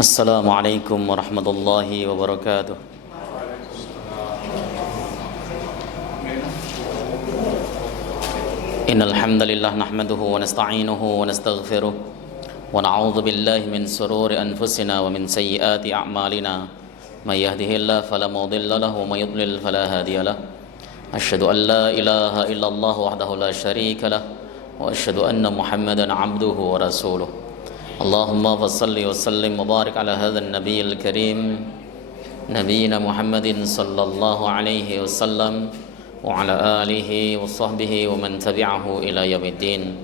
Assalamualaikum warahmatullahi wabarakatuh. Innal hamdalillah nahmaduhu wa nasta'inuhu wa nastaghfiruh wa na'udzu billahi min sururi anfusina wa min sayyiati a'malina. May yahdihillahu fala mudilla lahu wa may yudlil fala hadiya lahu. Asyhadu an la ilaha illallah wahdahu la syarika lah wa asyhadu anna Muhammadan 'abduhu wa rasuluh. Allahumma salli wa sallim wa barik ala hadzal nabiyil karim nabiyina Muhammadin sallallahu alaihi wasallam wa ala alihi wa sahbihi wa man tabi'ahu ila yaumiddin.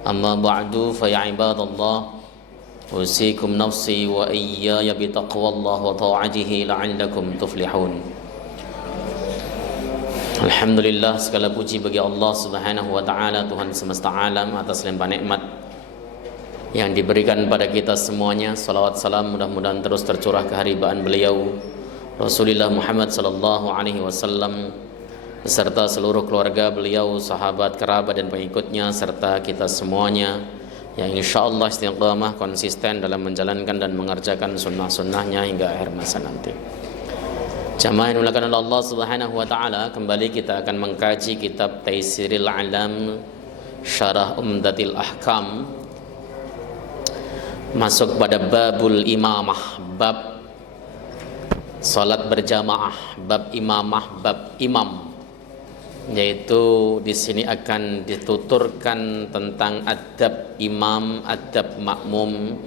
Amma ba'du fa ya ibadallah, usikum nafsi wa iyaya bi taqwallah wa ta'atihi la'allakum tuflihun. Alhamdulillah, segala puji bagi Allah Subhanahu wa taala, Tuhan semesta alam, atas limpah nikmat yang diberikan pada kita semuanya. Salawat salam mudah-mudahan terus tercurah keharibaan beliau Rasulullah Muhammad sallallahu alaihi wasallam beserta seluruh keluarga beliau, sahabat, kerabat dan pengikutnya, serta kita semuanya yang insyaallah istiqamah konsisten dalam menjalankan dan mengerjakan sunnah-sunnahnya hingga akhir masa nanti. Jamaah yang dimuliakan oleh Allah Subhanahu wa taala, kembali kita akan mengkaji kitab Taisiril Alam Syarah Umdatil Ahkam, masuk pada babul imamah, bab salat berjamaah, bab imamah, bab imam, yaitu di sini akan dituturkan tentang adab imam, adab makmum,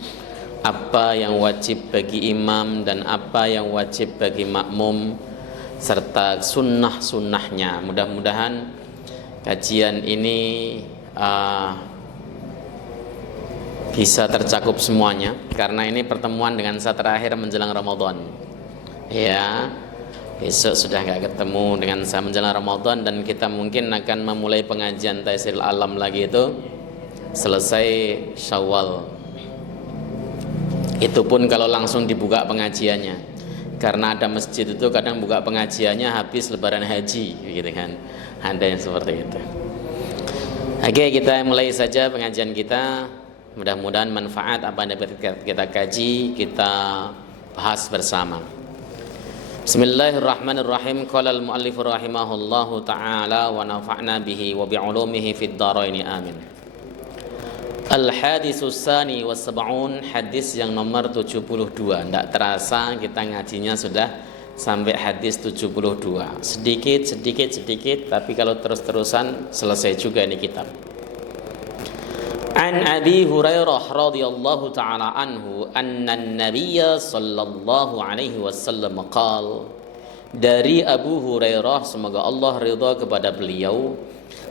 apa yang wajib bagi imam dan apa yang wajib bagi makmum, serta sunnah-sunnahnya. Mudah-mudahan kajian ini bisa tercakup semuanya, karena ini pertemuan dengan saya terakhir menjelang Ramadan. Ya, besok sudah nggak ketemu dengan saya menjelang Ramadan, dan kita mungkin akan memulai pengajian Taisiril Alam lagi itu selesai Syawal. Itu pun kalau langsung dibuka pengajiannya, karena ada masjid itu kadang buka pengajiannya habis Lebaran Haji, gitu kan? Ada yang seperti itu. Oke, kita mulai saja pengajian kita. Mudah-mudahan manfaat apa yang dapat kita kaji, kita bahas bersama. Bismillahirrahmanirrahim. Qala al-muallif rahimahullahu taala wa nafa'na bihi wa bi'ulumihi fid dharain amin. Al-hadisus tsani was sab'un, hadis yang nomor 72. Tidak terasa kita ngajinya sudah sampai hadis 72. Sedikit, tapi kalau terus-terusan selesai juga ini kitab. An Abi Hurairah radhiyallahu ta'ala anhu anna an-nabiyya sallallahu alaihi wasallam qala, dari Abu Hurairah, semoga Allah ridha kepada beliau,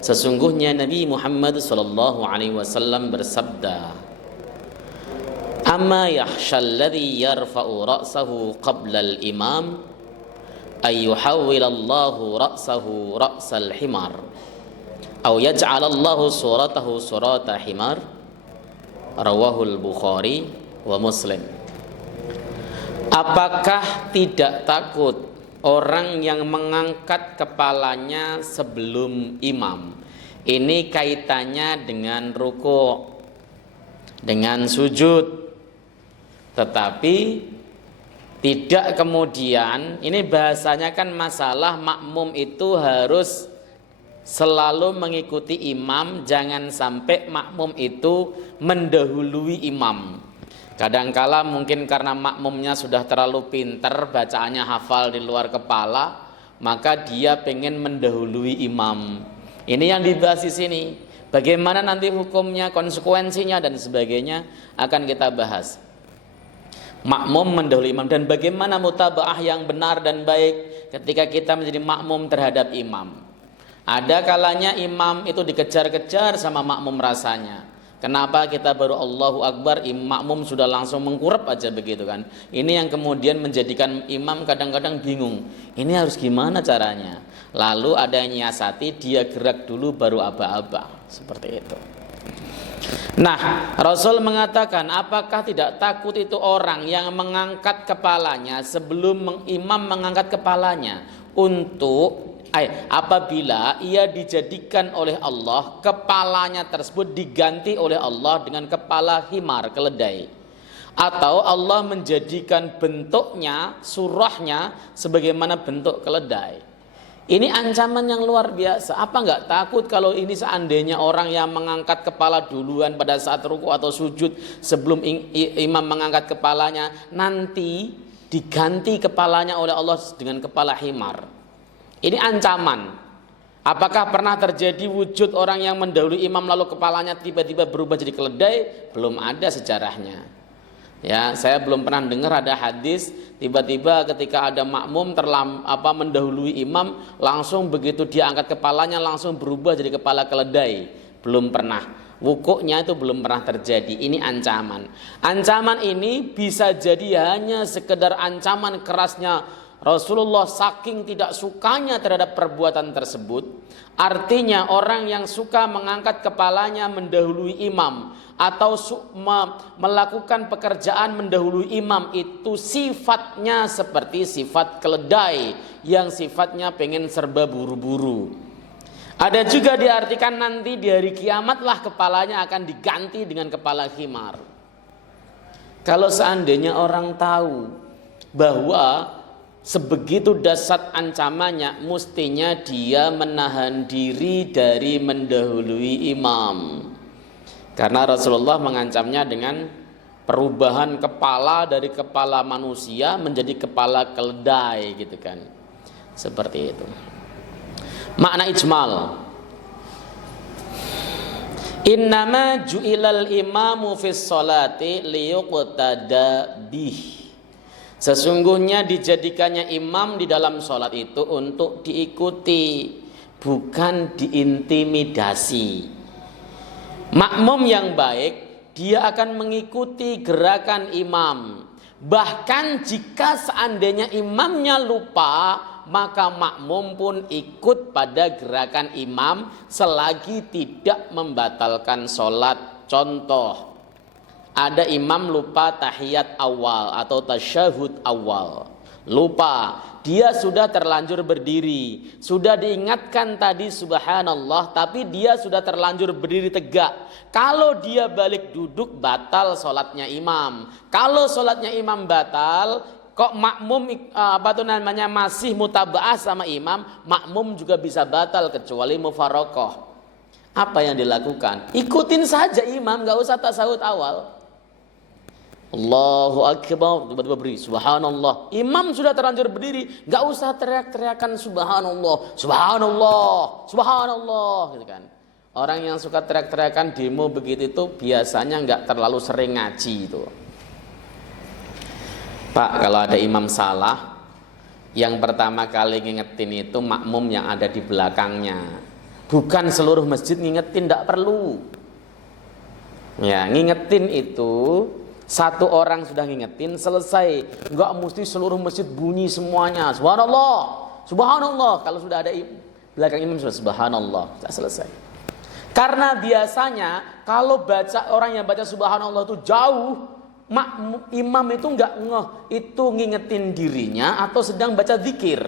sesungguhnya Nabi Muhammad sallallahu alaihi wasallam bersabda, amma yakhshal ladzi yarfa'u ra'sahu qabla al-imam ay yuhawwilallahu ra'sahu ra'sal himar aw yaj'alallahu suratahu surata himar. Rawahul Bukhari wa Muslim. Apakah tidak takut orang yang mengangkat kepalanya sebelum imam? Ini kaitannya dengan ruku', dengan sujud, tetapi tidak kemudian, ini bahasanya kan masalah makmum itu harus selalu mengikuti imam, jangan sampai makmum itu mendahului imam. Kadangkala mungkin karena makmumnya sudah terlalu pintar, bacaannya hafal di luar kepala, maka dia pengen mendahului imam. Ini yang dibahas di sini. Bagaimana nanti hukumnya, konsekuensinya dan sebagainya akan kita bahas. Makmum mendahului imam dan bagaimana mutabaah yang benar dan baik ketika kita menjadi makmum terhadap imam. Ada kalanya imam itu dikejar-kejar sama makmum rasanya. Kenapa kita baru Allahu Akbar, makmum sudah langsung mengkurap aja begitu kan. Ini yang kemudian menjadikan imam kadang-kadang bingung. Ini harus gimana caranya? Lalu ada yang nyiasati, dia gerak dulu baru aba-aba. Seperti itu. Nah, Rasul mengatakan, apakah tidak takut itu orang yang mengangkat kepalanya sebelum imam mengangkat kepalanya untuk apabila ia dijadikan oleh Allah, kepalanya tersebut diganti oleh Allah dengan kepala himar, keledai, Atau Allah menjadikan bentuknya, surahnya sebagaimana bentuk keledai. Ini ancaman yang luar biasa. Apa enggak takut kalau ini seandainya orang yang mengangkat kepala duluan pada saat ruku atau sujud sebelum imam mengangkat kepalanya, nanti diganti kepalanya oleh Allah dengan kepala himar. Ini ancaman. Apakah pernah terjadi wujud orang yang mendahului imam lalu kepalanya tiba-tiba berubah jadi keledai? Belum ada sejarahnya. Ya, saya belum pernah dengar ada hadis tiba-tiba ketika ada makmum mendahului imam langsung begitu dia angkat kepalanya langsung berubah jadi kepala keledai. Belum pernah. Wukuknya itu belum pernah terjadi. Ini ancaman. Ancaman ini bisa jadi hanya sekedar ancaman kerasnya Rasulullah saking tidak sukanya terhadap perbuatan tersebut. Artinya orang yang suka mengangkat kepalanya mendahului imam atau melakukan pekerjaan mendahului imam itu sifatnya seperti sifat keledai yang sifatnya pengen serba buru-buru. Ada juga diartikan nanti di hari kiamatlah kepalanya akan diganti dengan kepala himar. Kalau seandainya orang tahu bahwa sebegitu dahsyat ancamannya, mestinya dia menahan diri dari mendahului imam. Karena Rasulullah mengancamnya dengan perubahan kepala dari kepala manusia menjadi kepala keledai gitu kan. Seperti itu. Makna ijmal. Innama ju'ilal imamu fis sholati liyuqtada bih. Sesungguhnya dijadikannya imam di dalam sholat itu untuk diikuti, bukan diintimidasi. Makmum yang baik, dia akan mengikuti gerakan imam. Bahkan jika seandainya imamnya lupa, maka makmum pun ikut pada gerakan imam selagi tidak membatalkan sholat. Contoh, ada imam lupa tahiyat awal atau tasyahud awal. Lupa, dia sudah terlanjur berdiri. Sudah diingatkan tadi subhanallah, tapi dia sudah terlanjur berdiri tegak. Kalau dia balik duduk, batal sholatnya imam. Kalau sholatnya imam batal, kok makmum masih mutaba'ah sama imam, makmum juga bisa batal kecuali mufarokoh. Apa yang dilakukan? Ikutin saja imam, gak usah tasawuf awal. Allahu Akbar, tiba-tiba berdiri, subhanallah. Imam sudah terlanjur berdiri, gak usah teriak-teriakan subhanallah, subhanallah, subhanallah gitu kan. Orang yang suka teriak-teriakan demo begitu itu biasanya gak terlalu sering ngaji itu. Pak, kalau ada imam salah, yang pertama kali ngingetin itu makmum yang ada di belakangnya. Bukan seluruh masjid ngingetin, gak perlu. Ya, ngingetin itu satu orang sudah ngingetin, selesai. Enggak mesti seluruh masjid bunyi semuanya. Subhanallah, subhanallah. Kalau sudah ada belakang imam sudah subhanallah, sudah selesai. Karena biasanya kalau baca orang yang baca subhanallah itu jauh, imam itu enggak ngeh itu ngingetin dirinya atau sedang baca zikir.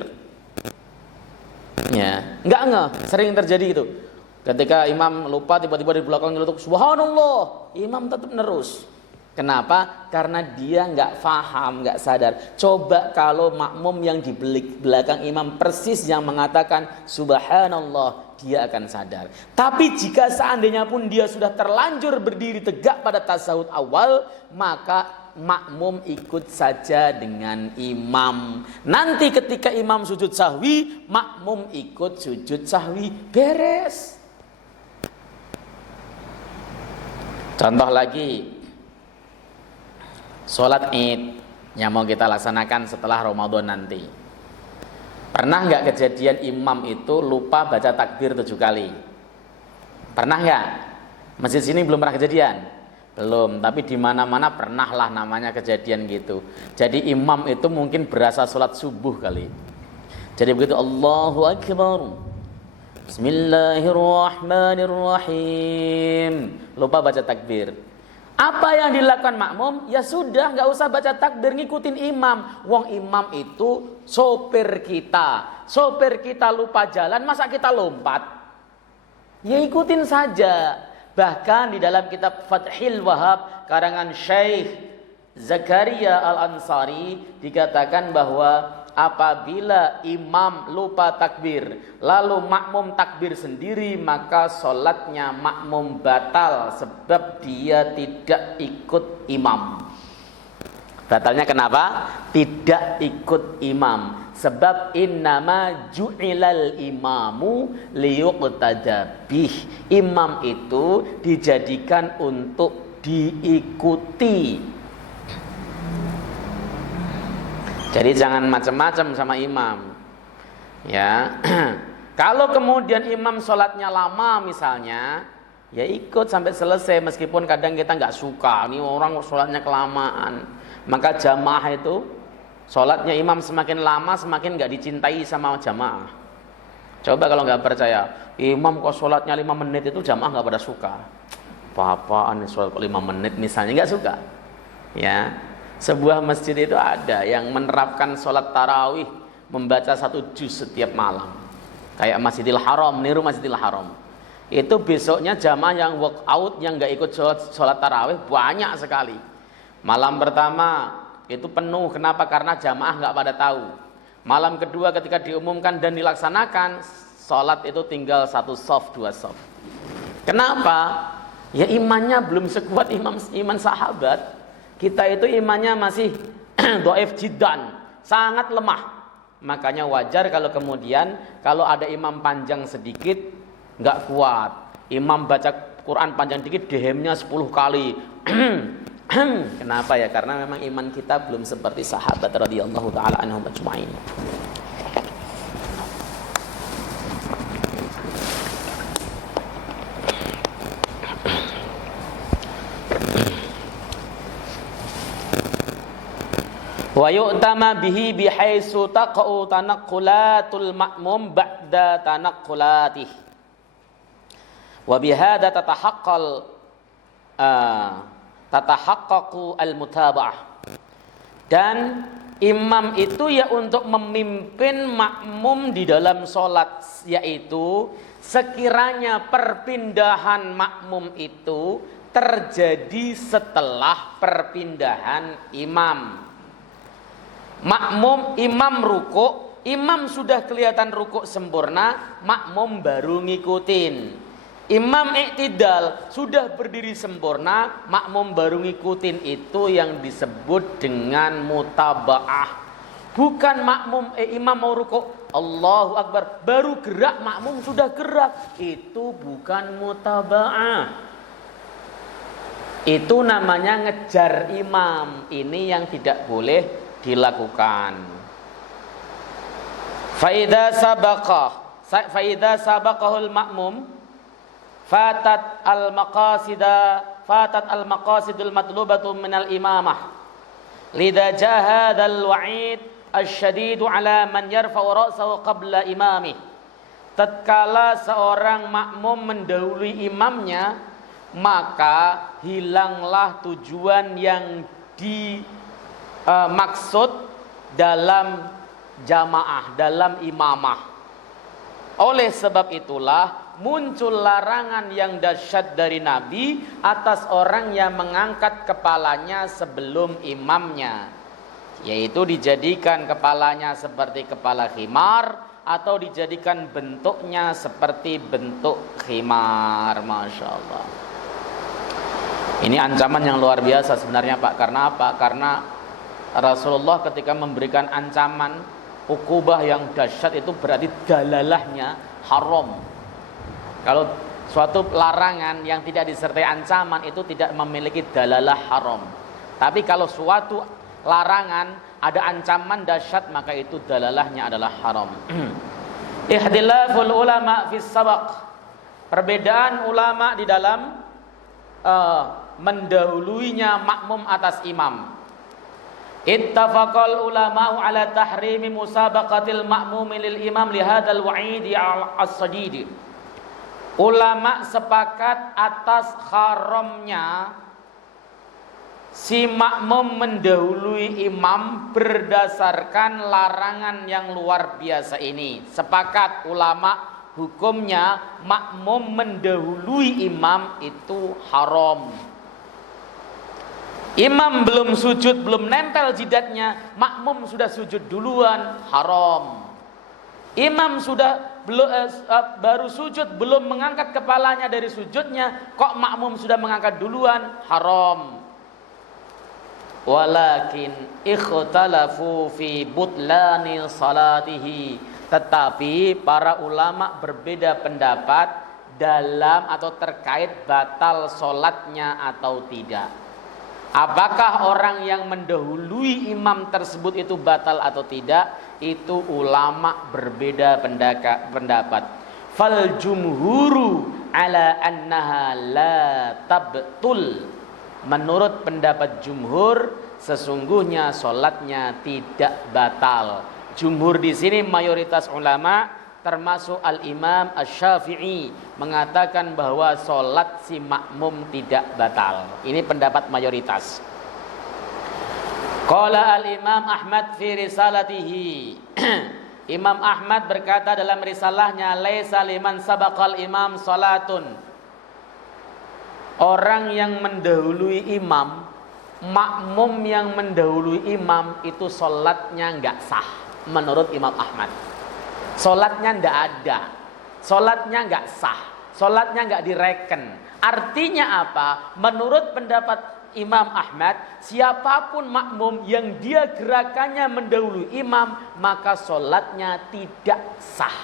Ya, enggak ngeh, sering terjadi itu. Ketika imam lupa tiba-tiba di belakang nyeletuk subhanallah, imam tetap nerus. Kenapa? Karena dia nggak faham, nggak sadar. Coba kalau makmum yang di belakang imam persis yang mengatakan subhanallah, dia akan sadar. Tapi jika seandainya pun dia sudah terlanjur berdiri tegak pada tasawuf awal, maka makmum ikut saja dengan imam. Nanti ketika imam sujud sahwi, makmum ikut sujud sahwi, beres. Contoh lagi, sholat Id yang mau kita laksanakan setelah Ramadan nanti. Pernah nggak kejadian imam itu lupa baca takbir 7 kali? Pernah nggak? Masjid sini belum pernah kejadian? Belum, tapi di mana-mana pernah lah namanya kejadian gitu. Jadi imam itu mungkin berasa sholat subuh kali. Jadi begitu Allahu Akbar, Bismillahirrahmanirrahim, lupa baca takbir. Apa yang dilakukan makmum? Ya sudah, nggak usah baca takbir, ngikutin imam. Wong imam itu sopir kita. Sopir kita lupa jalan, masa kita lompat? Ya ikutin saja. Bahkan di dalam kitab Fathil Wahab karangan Syekh Zakaria Al-Ansari dikatakan bahwa apabila imam lupa takbir lalu makmum takbir sendiri, maka sholatnya makmum batal sebab dia tidak ikut imam. Batalnya kenapa? Tidak ikut imam. Sebab innama ju'ilal imamu liyuqtada bih. Imam itu dijadikan untuk diikuti. Jadi jangan macam-macam sama imam. Ya. Kalau kemudian imam sholatnya lama misalnya, ya ikut sampai selesai meskipun kadang kita nggak suka. Ini orang sholatnya kelamaan. Maka jamaah itu sholatnya imam semakin lama semakin nggak dicintai sama jamaah. Coba kalau nggak percaya, imam kok sholatnya 5 menit itu jamaah nggak pada suka. Apa-apaan nih sholat 5 menit misalnya, nggak suka. Ya. Sebuah masjid itu ada yang menerapkan sholat tarawih membaca 1 juz setiap malam, kayak Masjidil Haram, niru Masjidil Haram. Itu besoknya jamaah yang walk out, yang nggak ikut sholat tarawih banyak sekali. Malam pertama itu penuh. Kenapa? Karena jamaah nggak pada tahu. Malam kedua ketika diumumkan dan dilaksanakan, sholat itu tinggal 1 shaf, 2 shaf. Kenapa? Ya imannya belum sekuat iman sahabat. Kita itu imannya masih dhaif jiddan, sangat lemah. Makanya wajar kalau kemudian kalau ada imam panjang sedikit nggak kuat. Imam baca Quran panjang dikit dihemnya 10 kali. Kenapa ya? Karena memang iman kita belum seperti sahabat radhiyallahu taala anhum ajma'in. Wa yu'tama bihi bihaitsu taqa'u tanaqqulatul ma'mum ba'da tanaqqulatihi. Wa bihadza tatahaqqaqu al-mutaba'ah. Dan imam itu ya untuk memimpin makmum di dalam sholat, yaitu sekiranya perpindahan makmum itu terjadi setelah perpindahan imam. Makmum imam ruku, imam sudah kelihatan ruku sempurna, makmum baru ngikutin. Imam iktidal sudah berdiri sempurna, makmum baru ngikutin. Itu yang disebut dengan mutaba'ah. Bukan imam mau ruku, Allahu Akbar, baru gerak makmum sudah gerak. Itu bukan mutaba'ah. Itu namanya ngejar imam. Ini yang tidak boleh dilakukan. Faida sabaqahul ma'mum fatat al-maqasidul matlubatu minal imamah. Lidha jahadal wa'id asyadidu ala man yarfa'u ra'sahu qabla imamih. Tatkala seorang makmum mendahului imamnya, maka hilanglah tujuan yang maksud dalam jamaah, dalam imamah. Oleh sebab itulah muncul larangan yang dahsyat dari Nabi atas orang yang mengangkat kepalanya sebelum imamnya, yaitu dijadikan kepalanya seperti kepala khimar atau dijadikan bentuknya seperti bentuk khimar. Masya Allah. Ini ancaman yang luar biasa sebenarnya Pak. Karena apa? Karena Rasulullah ketika memberikan ancaman ukubah yang dahsyat itu berarti dalalahnya haram. Kalau suatu larangan yang tidak disertai ancaman itu tidak memiliki dalalah haram. Tapi kalau suatu larangan ada ancaman dahsyat, maka itu dalalahnya adalah haram. Ikhtilaful ulama fis sabaq. Perbedaan ulama di dalam mendahuluinya makmum atas imam. Ittafaqal ulama'u ala tahrimi musabaqatil ma'mumi lil imam li hadzal wa'idi as-sadid. Ulama sepakat atas haramnya si makmum mendahului imam berdasarkan larangan yang luar biasa ini. Sepakat ulama hukumnya makmum mendahului imam itu haram. Imam belum sujud, belum nempel jidatnya, makmum sudah sujud duluan, haram. Imam sudah baru sujud, belum mengangkat kepalanya dari sujudnya, kok makmum sudah mengangkat duluan, haram. Walakin ikhtalafu fi butlani salatihi, tetapi para ulama berbeda pendapat dalam atau terkait batal solatnya atau tidak. Apakah orang yang mendahului imam tersebut itu batal atau tidak? Itu ulama berbeda pendapat. Fal jumhuru ala annaha la tabtul. Menurut pendapat jumhur, sesungguhnya solatnya tidak batal. Jumhur di sini mayoritas ulama, termasuk al-Imam Asy-Syafi'i, mengatakan bahwa solat si makmum tidak batal. Ini pendapat mayoritas. Qala al-Imam Ahmad fi risalatihi. Imam Ahmad berkata dalam risalahnya, laisa liman sabaqal imam salatun. Orang yang mendahului imam, makmum yang mendahului imam itu solatnya enggak sah menurut Imam Ahmad. Solatnya ndak ada, solatnya nggak sah, solatnya nggak direken. Artinya apa? Menurut pendapat Imam Ahmad, siapapun makmum yang dia gerakannya mendahului imam, maka solatnya tidak sah.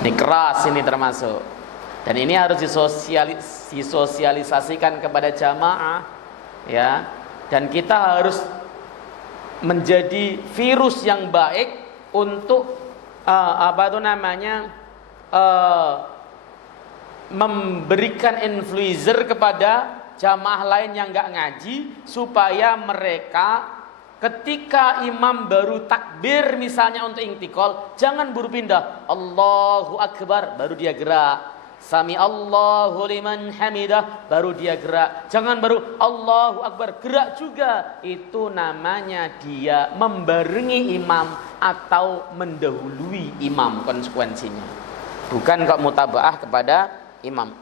Ini keras ini termasuk. Dan ini harus disosialisasikan kepada jamaah, ya. Dan kita harus menjadi virus yang baik untuk memberikan influencer kepada jamaah lain yang nggak ngaji, supaya mereka ketika imam baru takbir misalnya untuk intikal, jangan buru pindah Allahu Akbar baru dia gerak, Sami Allahu liman hamidah baru dia gerak, jangan baru Allahu Akbar gerak juga. Itu namanya dia membarengi imam atau mendahului imam, konsekuensinya. Bukan kok mutabaah kepada imam.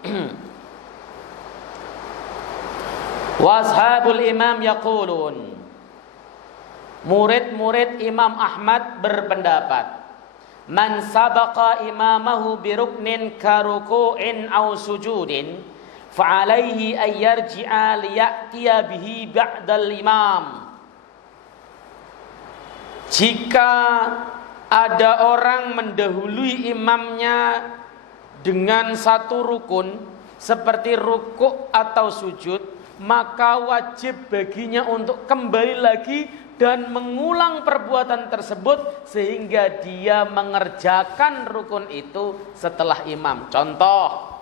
Washabul imam yaqulun, murid-murid Imam Ahmad berpendapat, man sabaqa imamahu biruknin karuku'in aw sujudin fa'alaihi ay yarji'a liya'tiya bihi ba'dal imam. Jika ada orang mendahului imamnya dengan satu rukun seperti rukuk atau sujud, maka wajib baginya untuk kembali lagi dan mengulang perbuatan tersebut sehingga dia mengerjakan rukun itu setelah imam. Contoh,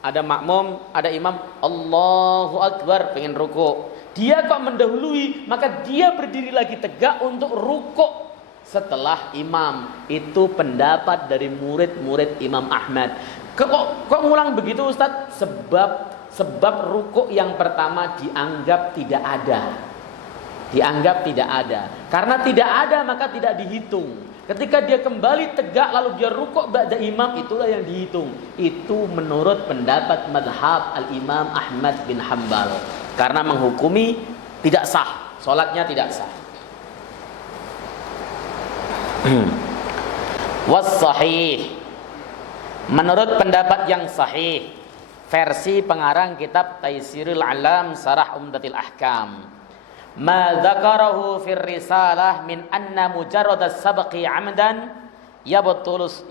ada makmum, ada imam, Allahu Akbar, pengen rukuk. Dia kok mendahului, maka dia berdiri lagi tegak untuk rukuk setelah imam. Itu pendapat dari murid-murid Imam Ahmad. Kok ngulang begitu Ustaz? Sebab rukuk yang pertama dianggap tidak ada. Dianggap tidak ada. Karena tidak ada maka tidak dihitung. Ketika dia kembali tegak lalu dia rukuk ba'da imam, itulah yang dihitung. Itu menurut pendapat madhab al-Imam Ahmad bin Hanbal. Karena menghukumi tidak sah, solatnya tidak sah. Was sahih, menurut pendapat yang sahih, versi pengarang kitab Taisirul Alam Sarah Umdatil Ahkam, ma dzakarahu fir risalah min anna mujarrad as-sabqi 'amdan yubtilus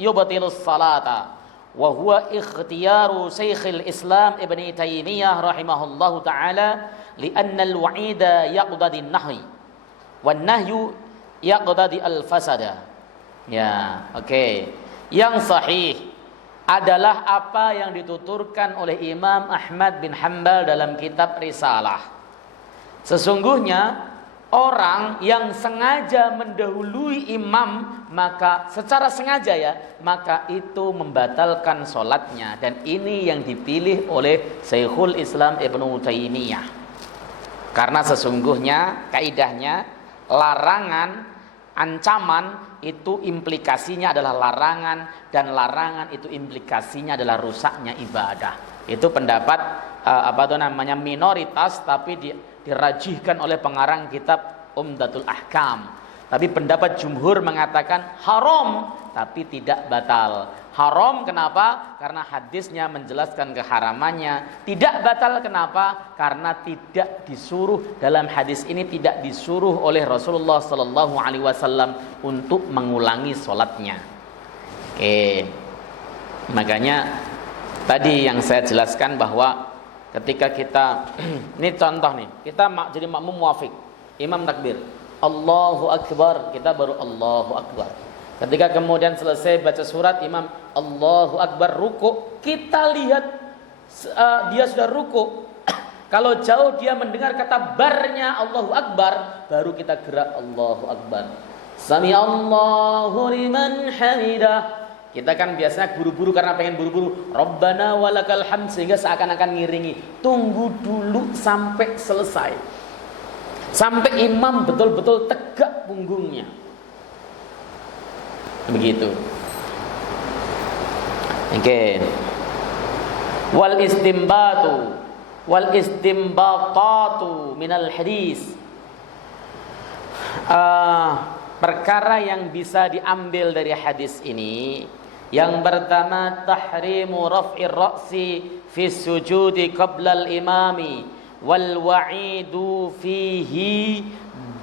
salata wa huwa ikhtiyaru Syekhul Islam Ibnu Taimiyah rahimahullahu taala li'anna al-wa'ida yaqtadi an-nahy wan nahyu yaqtadi al-fasada. Ya, oke. Yang sahih adalah apa yang dituturkan oleh Imam Ahmad bin Hanbal dalam kitab Risalah. Sesungguhnya orang yang sengaja mendahului imam, maka secara sengaja ya, maka itu membatalkan sholatnya. Dan ini yang dipilih oleh Syekhul Islam Ibnu Taimiyah. Karena sesungguhnya kaidahnya larangan, ancaman itu implikasinya adalah larangan, dan larangan itu implikasinya adalah rusaknya ibadah. Itu pendapat minoritas, tapi dirajihkan oleh pengarang kitab Umdatul Ahkam. Tapi pendapat jumhur mengatakan haram tapi tidak batal. Haram kenapa? Karena hadisnya menjelaskan keharamannya. Tidak batal kenapa? Karena tidak disuruh, dalam hadis ini tidak disuruh oleh Rasulullah sallallahu alaihi wasallam untuk mengulangi sholatnya. Makanya tadi yang saya jelaskan bahwa ketika kita ini contoh nih, kita jadi makmum muafiq, imam takbir Allahu Akbar, kita baru Allahu Akbar. Ketika kemudian selesai baca surat, imam Allahu Akbar, ruku, kita lihat dia sudah ruku. Kalau jauh dia mendengar kata barnya Allahu Akbar, baru kita gerak Allahu Akbar. Sami Allahu liman hamidah. Kita kan biasanya buru-buru karena pengen buru-buru. Rabbana walakal hamd, sehingga seakan-akan ngiringi. Tunggu dulu sampai selesai. Sampai imam betul-betul tegak punggungnya. Begitu. Oke. Wal istimbatatu minal hadis. Perkara yang bisa diambil dari hadis ini, yang pertama tahrimu raf'ir ra'si fi sujudi qabla al-imami wal wa'idu fihi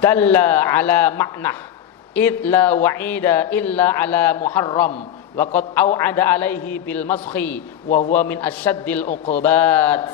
dalla ala ma'nah id la wa'ida illa ala muharram wa qad au'ada alaihi bil maskhi wa huwa min asyaddil uqubat.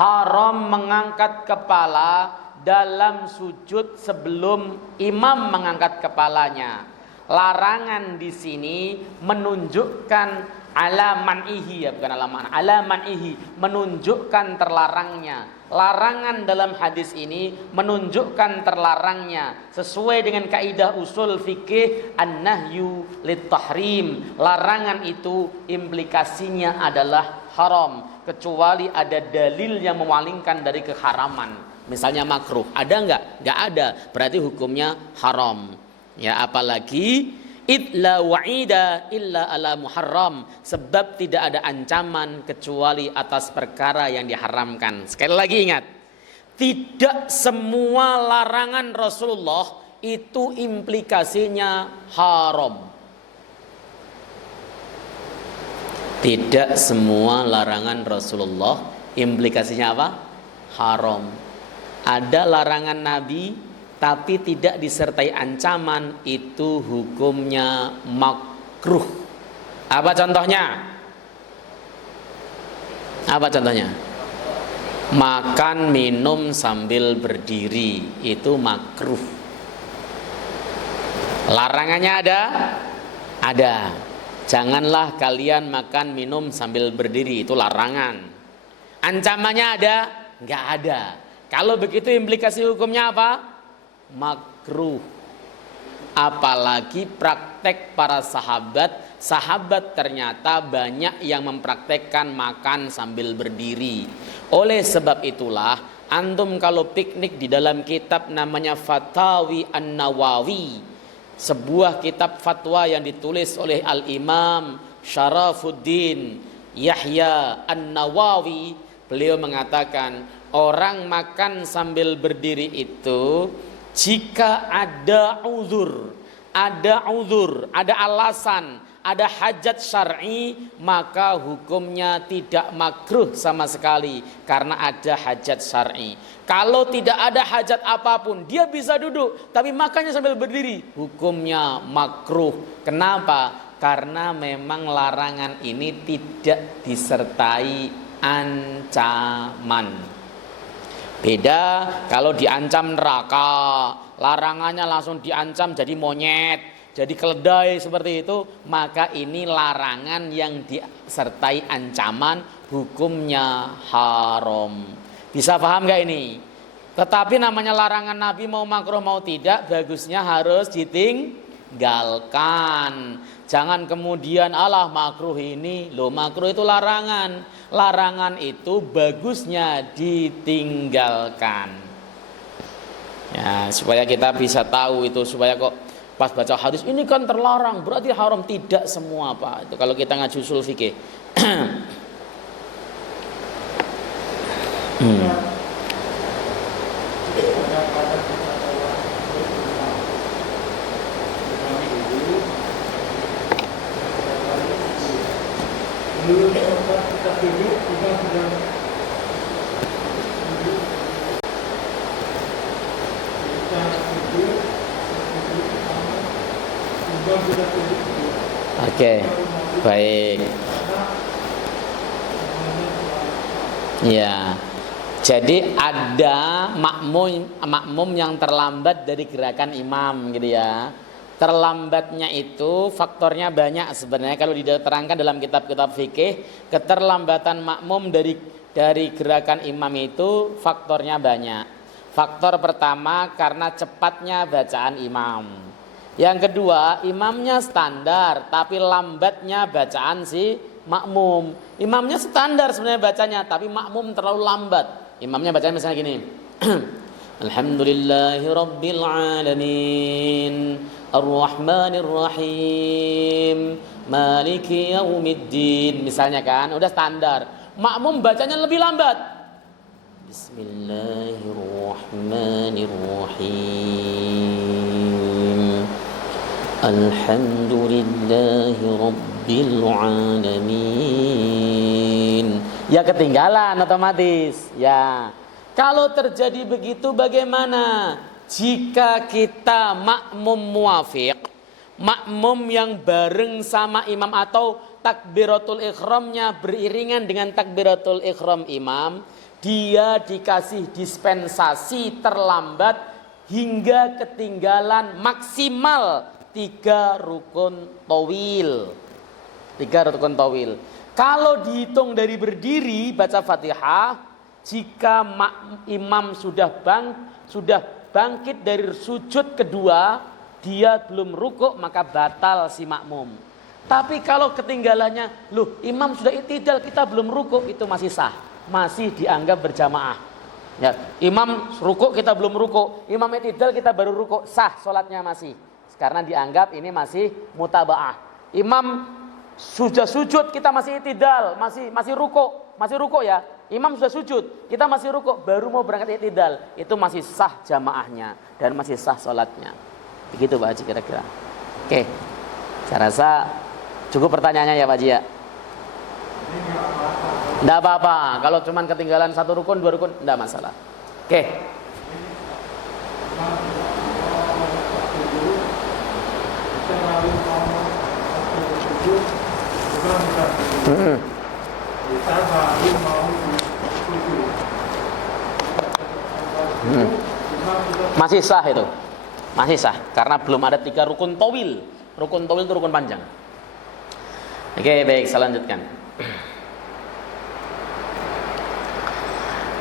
Haram mengangkat kepala dalam sujud sebelum imam mengangkat kepalanya. Larangan di sini menunjukkan ala man'ihi, ya bukan ala man, ala man'ihi, menunjukkan terlarangnya. Larangan dalam hadis ini menunjukkan terlarangnya sesuai dengan kaidah usul fikih an-nahyu lit-tahrim. Larangan itu implikasinya adalah haram kecuali ada dalil yang memalingkan dari keharaman. Misalnya makruh, ada enggak? Enggak ada, berarti hukumnya haram. Ya, apalagi idla wa'ida illa ala muharram, sebab tidak ada ancaman kecuali atas perkara yang diharamkan. Sekali lagi ingat, tidak semua larangan Rasulullah itu implikasinya haram. Tidak semua larangan Rasulullah implikasinya apa? Haram. Ada larangan Nabi tapi tidak disertai ancaman, itu hukumnya makruh. Apa contohnya? Apa contohnya? Makan minum sambil berdiri, itu makruh. Larangannya ada? Ada. Janganlah kalian makan minum sambil berdiri, itu larangan. Ancamannya ada? Enggak ada. Kalau begitu implikasi hukumnya apa? Makruh. Apalagi praktek para sahabat ternyata banyak yang mempraktekkan makan sambil berdiri. Oleh sebab itulah antum kalau piknik di dalam kitab namanya Fatawi An-Nawawi, sebuah kitab fatwa yang ditulis oleh Al-Imam Syarafuddin Yahya An-Nawawi, beliau mengatakan orang makan sambil berdiri itu jika ada uzur, ada alasan, ada hajat syar'i, maka hukumnya tidak makruh sama sekali karena ada hajat syar'i. Kalau tidak ada hajat apapun, dia bisa duduk tapi makannya sambil berdiri, hukumnya makruh. Kenapa? Karena memang larangan ini tidak disertai ancaman. Beda kalau diancam neraka, larangannya langsung diancam jadi monyet, jadi keledai seperti itu, maka ini larangan yang disertai ancaman, hukumnya haram. Bisa paham gak ini? Tetapi namanya larangan Nabi, mau makruh mau tidak, bagusnya harus ditinggalkan. Jangan kemudian alah makruh ini, loh makruh itu larangan. Larangan itu bagusnya ditinggalkan. Ya, supaya kita bisa tahu itu, supaya kok pas baca hadis ini kan terlarang, berarti haram. Tidak semua, Pak. Itu kalau kita ngaji usul fikih. Oke, baik. Ya. Jadi ada makmum yang terlambat dari gerakan imam gitu ya. Terlambatnya itu faktornya banyak sebenarnya kalau diterangkan dalam kitab-kitab fikih. Keterlambatan makmum dari gerakan imam itu faktornya banyak. Faktor pertama karena cepatnya bacaan imam. Yang kedua, imamnya standar tapi lambatnya bacaan si makmum. Imamnya standar sebenarnya bacanya tapi makmum terlalu lambat. Imamnya bacanya misalnya gini. Alhamdulillahirabbil alamin arrahmanir rahim maliki yaumiddin misalnya kan udah standar. Makmum bacanya lebih lambat. Bismillahirrahmanirrahim alhamdulillahirabbil alamin. Ya ketinggalan otomatis. Ya. Kalau terjadi begitu bagaimana? Jika kita makmum muwafiq, makmum yang bareng sama imam atau takbiratul ikhramnya beriringan dengan takbiratul ikhram imam, dia dikasih dispensasi terlambat hingga ketinggalan maksimal 3 rukun tawil. 3 rukun tawil. Kalau dihitung dari berdiri baca Fatihah, jika imam sudah bangkit dari sujud kedua, dia belum rukuk maka batal si makmum. Tapi kalau ketinggalannya, imam sudah i'tidal kita belum rukuk, itu masih sah, masih dianggap berjamaah. Ya, imam rukuk kita belum rukuk, imam i'tidal kita baru rukuk, sah sholatnya masih. Karena dianggap ini masih mutabaah. Imam sudah sujud kita masih i'tidal, masih rukuk ya. Imam sudah sujud, kita masih rukuk, baru mau berangkat i'tidal, itu masih sah jamaahnya dan masih sah sholatnya. Begitu Pak Haji kira-kira. Oke, saya rasa cukup pertanyaannya ya Pak Haji ya. Tidak apa-apa, kalau cuman ketinggalan 1 rukun 2 rukun tidak masalah. Oke. Masih sah itu, masih sah karena belum ada 3 rukun tawil. Rukun tawil itu rukun panjang. Oke, baik, saya lanjutkan.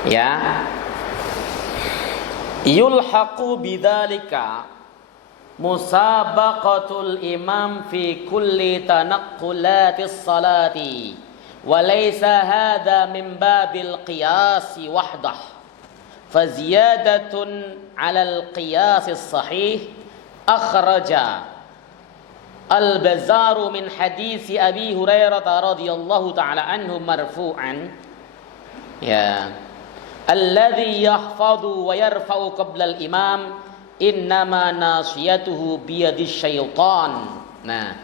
Ya, yulhaqu bidzalika musabaqatul imam fi kulli tanaqqulatis salati wa laysa hadha min babil qiyas wahdah fa ziyadatun 'ala al-qiyas as-sahih akhraja al-Bazzaru min hadits Abi Hurairah radhiyallahu ta'ala anhu marfu'an ya alladhi yahfadhu wa yarfa'u qabla al-imam innama nasiyatuhu biyadis syaitan. Nah,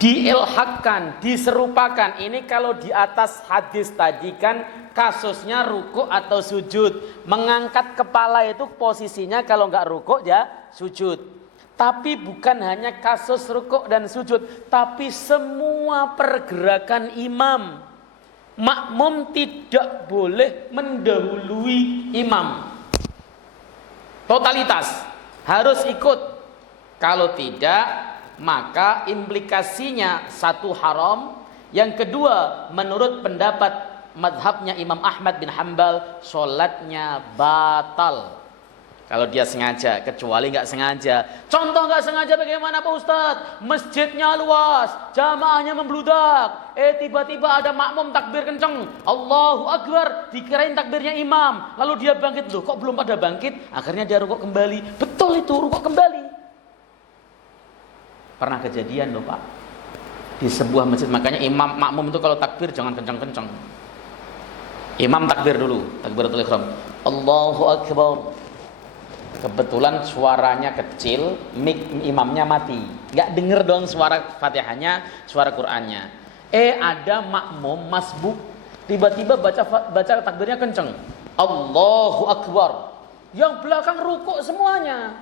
diilhakkan, diserupakan. Ini kalau di atas hadis tadi kan kasusnya rukuk atau sujud. Mengangkat kepala itu posisinya kalau enggak rukuk ya sujud. Tapi bukan hanya kasus rukuk dan sujud, tapi semua pergerakan imam. Makmum tidak boleh mendahului imam. Totalitas harus ikut. Kalau tidak, maka implikasinya satu haram. Yang kedua, menurut pendapat madhabnya Imam Ahmad bin Hanbal, sholatnya batal. Kalau dia sengaja, kecuali nggak sengaja. Contoh nggak sengaja bagaimana Pak Ustadz? Masjidnya luas, jamaahnya membludak. Tiba-tiba ada makmum takbir kenceng, Allahu Akbar, dikirain takbirnya imam. Lalu dia bangkit, loh kok belum pada bangkit? Akhirnya dia rukuk kembali. Betul itu, rukuk kembali. Pernah kejadian loh Pak, di sebuah masjid. Makanya imam makmum itu kalau takbir jangan kenceng-kenceng. Imam takbir dulu, takbiratul ihram, Allahu Akbar. Kebetulan suaranya kecil, mic imamnya mati, nggak denger dong suara Fatihahnya, suara Qur'annya. Ada makmum masbuk, tiba-tiba baca takbirnya kenceng, Allahu Akbar. Yang belakang rukuk semuanya,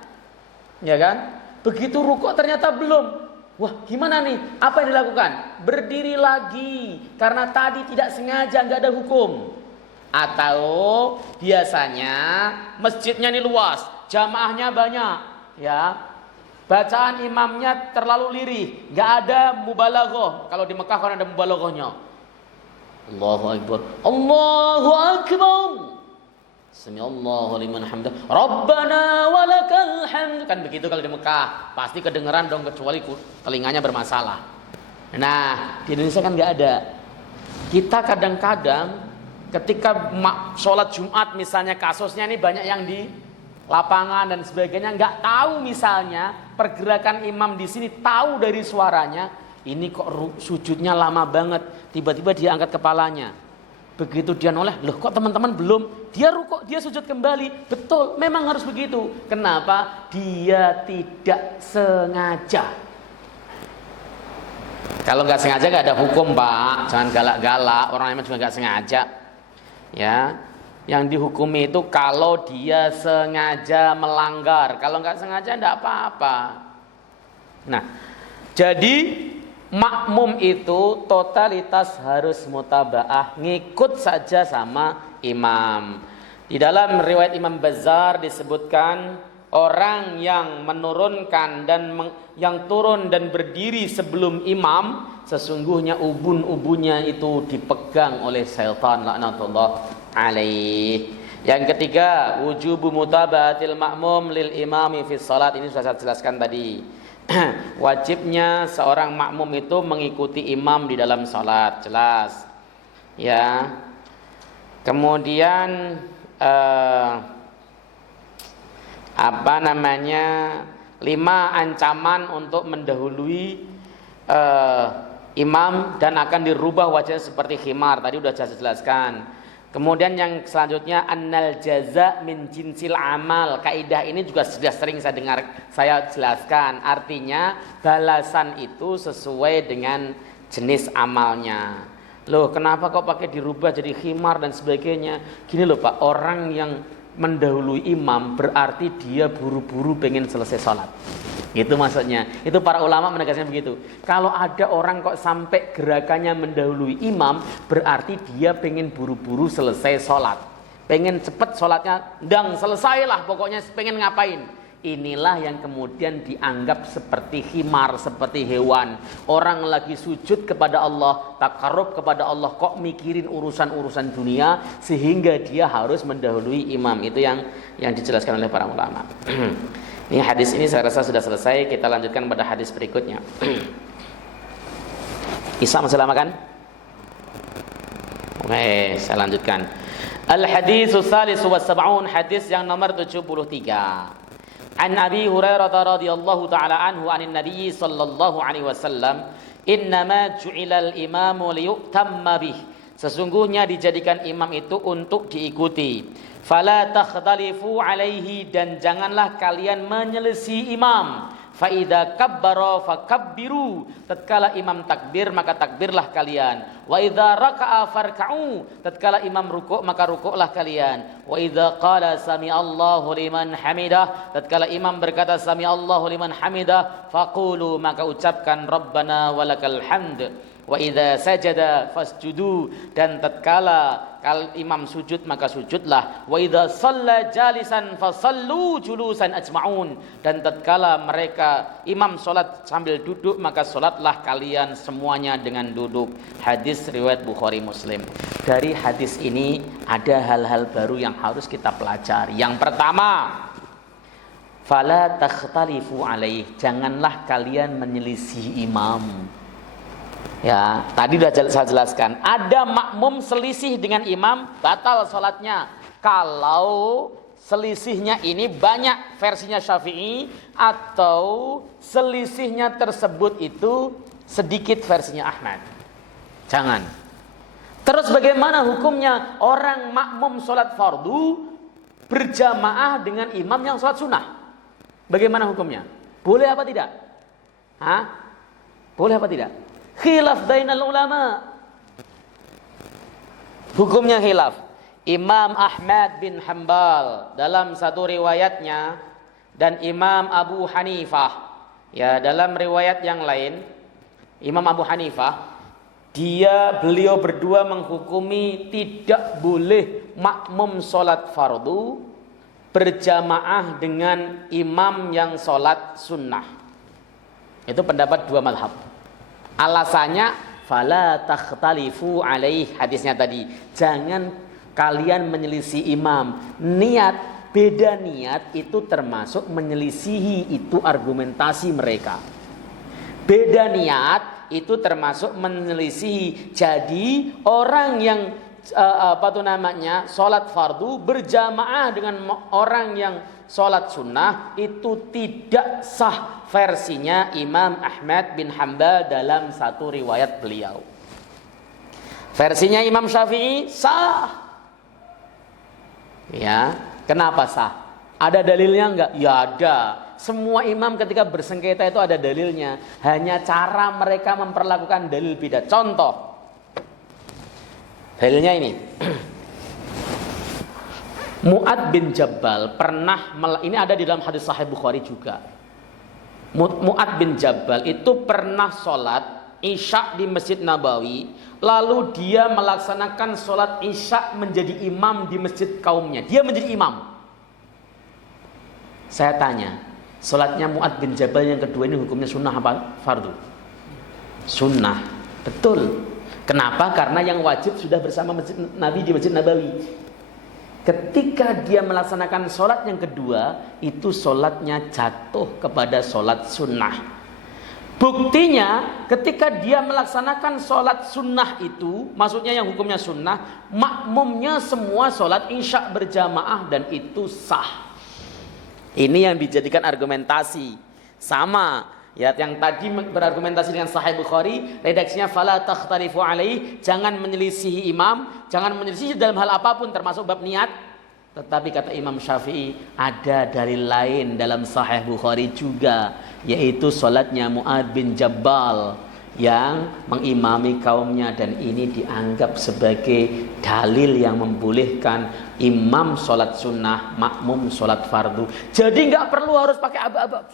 ya kan? Begitu rukuk ternyata belum, Wah, gimana nih? Apa yang dilakukan? Berdiri lagi karena tadi tidak sengaja, nggak ada hukum. Atau biasanya masjidnya ini luas, jamaahnya banyak, ya. Bacaan imamnya terlalu lirih, nggak ada mubalaghah. Kalau di Mekah kan ada mubalaghahnya. Allahu Akbar, Allahu Akbar. Samiallahu liman hamdah. Rabbana walakal hamd. Kan begitu kalau di Mekah. Pasti kedengeran dong kecuali telinganya bermasalah. Nah, di Indonesia kan nggak ada. Kita kadang-kadang ketika sholat Jumat misalnya kasusnya ini banyak yang di lapangan dan sebagainya, nggak tahu misalnya pergerakan imam di sini, tahu dari suaranya ini kok sujudnya lama banget, tiba-tiba dia angkat kepalanya. Begitu dia noleh, loh kok teman-teman belum? Dia rukuk, dia sujud kembali. Betul, memang harus begitu. Kenapa? Dia tidak sengaja. Kalau nggak sengaja nggak ada hukum, Pak. Jangan galak-galak. Orang emang juga nggak sengaja. Ya, yang dihukumi itu kalau dia sengaja melanggar. Kalau nggak sengaja nggak apa-apa. Nah, jadi makmum itu totalitas harus mutabaah, ngikut saja sama imam. Di dalam riwayat Imam Bazzar disebutkan orang yang menurunkan dan yang turun dan berdiri sebelum imam, sesungguhnya ubun-ubunnya itu dipegang oleh syaitan laknatullah alaih. Yang ketiga, wujubu mutabaatil makmum lil imami fi shalat. Ini sudah saya jelaskan tadi. Wajibnya seorang makmum itu mengikuti imam di dalam salat, jelas. Ya. Kemudian apa namanya? 5 ancaman untuk mendahului imam dan akan dirubah wajahnya seperti khimar. Tadi sudah saya jelaskan. Kemudian yang selanjutnya annal jaza min jinsil amal. Kaidah ini juga sudah sering saya jelaskan. Artinya balasan itu sesuai dengan jenis amalnya. Loh, kenapa kok pakai dirubah jadi khimar dan sebagainya? Gini loh Pak, orang yang mendahului imam berarti dia buru-buru pengen selesai sholat. Itu maksudnya. Itu para ulama menegaskan begitu. Kalau ada orang kok sampai gerakannya mendahului imam, berarti dia pengen buru-buru selesai sholat. Pengen cepet sholatnya, ndang selesailah pokoknya, pengen ngapain. Inilah yang kemudian dianggap seperti khimar, seperti hewan. Orang lagi sujud kepada Allah, takarrub kepada Allah, kok mikirin urusan-urusan dunia sehingga dia harus mendahului imam. Itu yang dijelaskan oleh para ulama. Ini hadis ini saya rasa sudah selesai. Kita lanjutkan pada hadis berikutnya. Isa masih lama kan? Oke, saya lanjutkan. Al-haditsus salisu was sab'un, hadis yang nomor 73. An Abi Hurairah radhiyallahu taala anhu anin Nabi sallallahu alaihi wasallam, "Innama ju'ilal imamu liyutamma bih." Sesungguhnya dijadikan imam itu untuk diikuti. Fala takhtalifu alaihi, dan janganlah kalian menyelisihi imam. Fa idza kabbara fakabbiru, tatkala imam takbir maka takbirlah kalian. Wa idza raka'a farka'u, tatkala imam rukuk maka rukuklah kalian. Wa idza qala sami'allahu liman hamidah, tatkala imam berkata sami'allahu liman hamidah, faqulu maka ucapkan rabbana walakal hamd. Wa idza sajada fasjudu, dan tatkala imam sujud maka sujudlah. Wa idza shalla jalisan fasallu julusan ajma'un, dan tatkala imam salat sambil duduk maka salatlah kalian semuanya dengan duduk. Hadis riwayat Bukhari Muslim. Dari hadis ini ada hal-hal baru yang harus kita pelajari. Yang pertama, fala takhtalifu alaih, janganlah kalian menyelisih imam. Ya, tadi sudah saya jelaskan. Ada makmum selisih dengan imam, batal sholatnya. Kalau selisihnya ini banyak versinya Syafi'i, atau selisihnya tersebut itu sedikit versinya Ahmad. Jangan. Terus bagaimana hukumnya orang makmum sholat fardu berjamaah dengan imam yang sholat sunnah? Bagaimana hukumnya? Boleh apa tidak? Hah? Boleh apa tidak? Khilaf bainal ulama. Hukumnya khilaf. Imam Ahmad bin Hanbal dalam satu riwayatnya dan Imam Abu Hanifah Ya, dalam riwayat yang lain Imam Abu Hanifah beliau berdua menghukumi tidak boleh makmum sholat fardu berjamaah dengan imam yang sholat sunnah. Itu pendapat dua mazhab. Alasannya fala takhtalifu alaih, hadisnya tadi, jangan kalian menyelisih imam. Beda niat itu termasuk menyelisihi, itu argumentasi mereka. Beda niat itu termasuk menyelisihi. Jadi orang yang sholat fardu berjamaah dengan orang yang sholat sunnah itu tidak sah, versinya Imam Ahmad bin Hanbal dalam satu riwayat beliau. Versinya Imam Syafi'i sah. Ya, kenapa sah? Ada dalilnya enggak? Ya ada. Semua imam ketika bersengketa itu ada dalilnya. Hanya cara mereka memperlakukan dalil beda. Contoh, dalilnya ini. Mu'ad bin Jabal pernah, ini ada di dalam hadis Sahih Bukhari juga. Mu'ad bin Jabal itu pernah sholat Isya di Masjid Nabawi. Lalu dia melaksanakan sholat Isya menjadi imam di masjid kaumnya. Dia menjadi imam. Saya tanya, sholatnya Mu'ad bin Jabal yang kedua ini hukumnya sunnah apa fardu? Sunnah, betul. Kenapa? Karena yang wajib sudah bersama masjid Nabi di Masjid Nabawi. Ketika dia melaksanakan sholat yang kedua, itu sholatnya jatuh kepada sholat sunnah. Buktinya ketika dia melaksanakan sholat sunnah itu, maksudnya yang hukumnya sunnah, makmumnya semua sholat Isya berjamaah dan itu sah. Ini yang dijadikan argumentasi. Sama ya, yang tadi berargumentasi dengan Sahih Bukhari, redaksinya fala takhtalifu alaihi, jangan menyelisihi imam, jangan menyelisihi dalam hal apapun termasuk bab niat. Tetapi kata Imam Syafi'i, ada dalil lain dalam Sahih Bukhari juga, yaitu salatnya Mu'ad bin Jabal yang mengimami kaumnya, dan ini dianggap sebagai dalil yang membolehkan imam sholat sunnah, makmum sholat fardu. Jadi nggak perlu harus pakai aba-aba.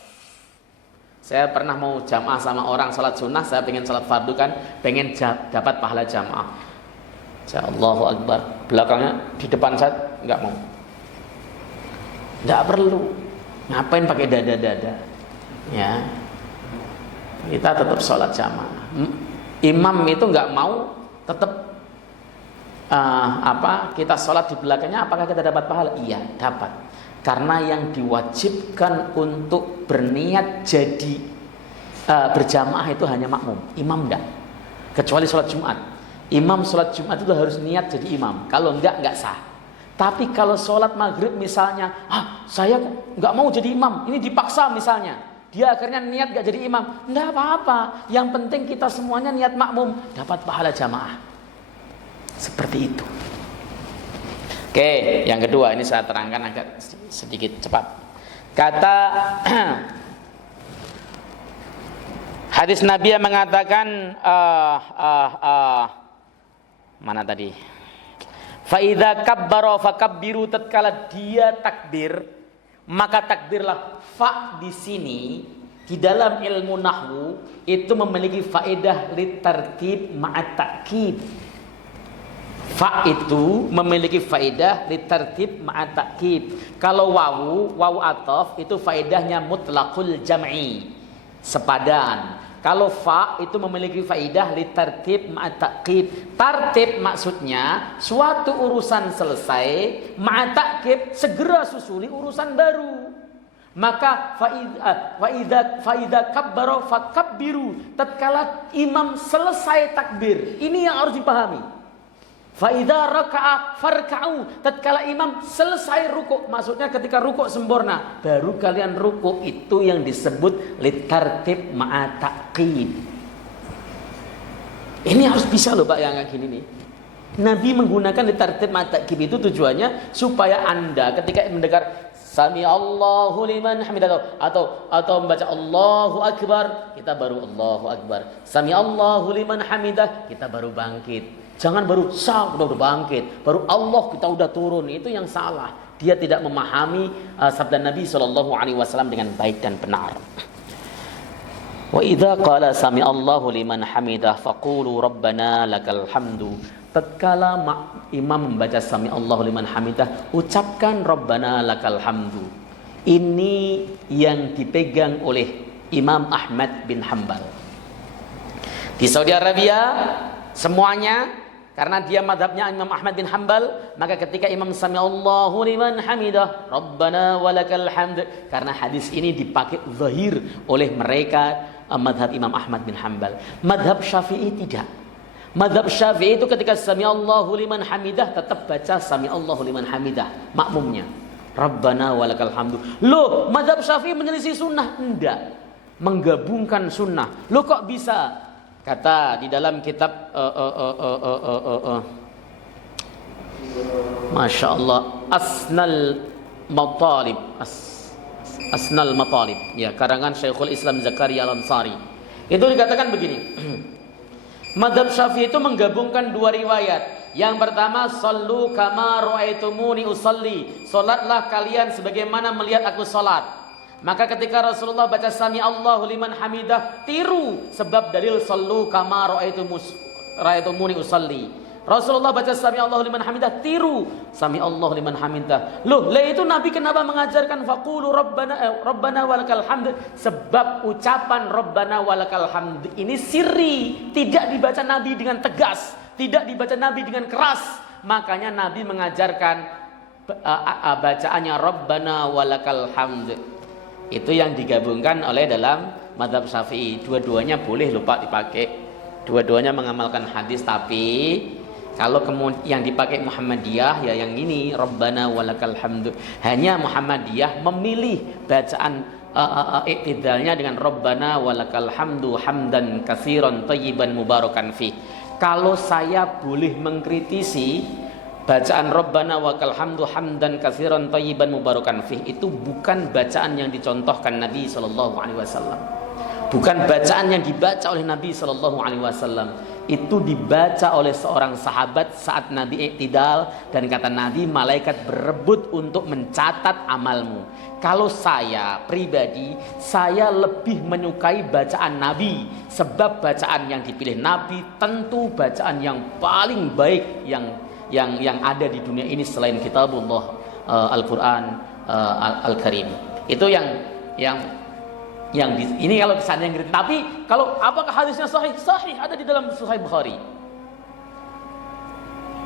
Saya pernah mau jamaah sama orang sholat sunnah, saya pengen sholat fardu kan, pengen dapat pahala jamaah. Saya Allahu Akbar, belakangnya di depan saya nggak mau. Nggak perlu. Ngapain pakai dada-dada? Ya. Kita tetap sholat jamaah. Imam itu nggak mau, tetap kita sholat di belakangnya, apakah kita dapat pahala? Iya, dapat. Karena yang diwajibkan untuk berniat jadi berjamaah itu hanya makmum, imam enggak. Kecuali sholat Jumat. Imam sholat Jumat itu harus niat jadi imam. Kalau enggak sah. Tapi kalau sholat maghrib misalnya, saya nggak mau jadi imam, ini dipaksa misalnya, dia akhirnya niat gak jadi imam, enggak apa-apa. Yang penting kita semuanya niat makmum, dapat pahala jamaah. Seperti itu. Oke, yang kedua ini saya terangkan agak sedikit cepat. Kata hadis Nabi yang mengatakan mana tadi? Fa idza kabbara fakabbiru, tatkala dia takbir, maka takbirlah. Fa di sini di dalam ilmu nahwu itu memiliki faedah litartib ma'at ta'kid. Fa itu memiliki faedah litartib ma'at ta'kid. Kalau wawu ataf itu faedahnya mutlaqul jam'i, sepadan. Kalau fa itu memiliki faedah litartib ma'at ta'kid. Tartib maksudnya suatu urusan selesai, ma'at ta'kid segera susuli urusan baru. Maka faida kabbara fakabbiru, tatkala imam selesai takbir, ini yang harus dipahami. Faida raka'a farka'u, tatkala imam selesai rukuk, maksudnya ketika rukuk sempurna, baru kalian rukuk, itu yang disebut litartib ma'a ta'qid. Ini harus bisa loh Pak yang kayak gini nih. Nabi menggunakan litartib ma'a ta'qid itu tujuannya supaya Anda ketika mendengar Sami Allahu liman hamidah atau membaca Allahu Akbar, kita baru Allahu Akbar. Sami Allahu liman hamidah, kita baru bangkit. Jangan baru udah bangkit, baru Allah kita udah turun. Itu yang salah. Dia tidak memahami sabda Nabi SAW dengan baik dan benar. Wa idza qala sami Allahu liman hamidah faqulu rabbana lakal hamdu. Tatkala imam membaca sami Allahu liman hamidah, ucapkan rabbana lakal hamdu. Ini yang dipegang oleh Imam Ahmad bin Hanbal. Di Saudi Arabia semuanya, karena dia madhabnya Imam Ahmad bin Hanbal, maka ketika imam sami Allahu liman hamidah rabbana walakal hamd, karena hadis ini dipakai zahir oleh mereka madhab Imam Ahmad bin Hanbal. Madhab Syafi'i tidak. Madhab Syafi'i itu ketika sami Allahu liman hamidah tetap baca sami Allahu liman hamidah makmumnya rabbana walakal hamdu. Loh, madhab Syafi'i menyelisih sunnah? Enggak, menggabungkan sunnah. Loh, kok bisa? Kata di dalam kitab Masya Allah, Asnal Matalib, ya, karangan Syekhul Islam Zakaria Al-Ansari. Itu dikatakan begini. Madhab Syafi'i itu menggabungkan dua riwayat. Yang pertama, sallu kama ra'aitumuni usalli, salatlah kalian sebagaimana melihat aku salat. Maka ketika Rasulullah baca sami Allahu liman hamidah, tiru, sebab dalil sallu kama ra'aitumuni usalli. Rasulullah baca sami Allahu liman hamidah, tiru sami Allahu liman hamidah. Loh, lah itu Nabi kenapa mengajarkan faqulu rabbana walakal hamd? Sebab ucapan rabbana walakal hamd ini sirri, tidak dibaca Nabi dengan tegas, tidak dibaca Nabi dengan keras. Makanya Nabi mengajarkan bacaannya rabbana walakal hamd. Itu yang digabungkan oleh dalam mazhab Syafi'i. Dua-duanya boleh lupa dipakai. Dua-duanya mengamalkan hadis, tapi kalau kemudian yang dipakai Muhammadiyah ya yang ini rabbana walakal hamdu. Hanya Muhammadiyah memilih bacaan iktidalnya dengan rabbana walakal hamdu hamdan katsiran thayyiban mubarakan fi. Kalau saya boleh mengkritisi bacaan rabbana walakal hamdu hamdan katsiran thayyiban mubarakan fi, itu bukan bacaan yang dicontohkan Nabi sallallahu alaihi wasallam. Bukan bacaan yang dibaca oleh Nabi sallallahu alaihi wasallam. Itu dibaca oleh seorang sahabat saat Nabi iktidal, dan kata Nabi, malaikat berebut untuk mencatat amalmu. Kalau saya pribadi, saya lebih menyukai bacaan Nabi, sebab bacaan yang dipilih Nabi tentu bacaan yang paling baik yang ada di dunia ini selain kitabullah Al-Quran Al-Karim. Itu yang ini kalau kesannya yang. Tapi kalau apakah hadisnya sahih? Sahih, ada di dalam Sahih Bukhari.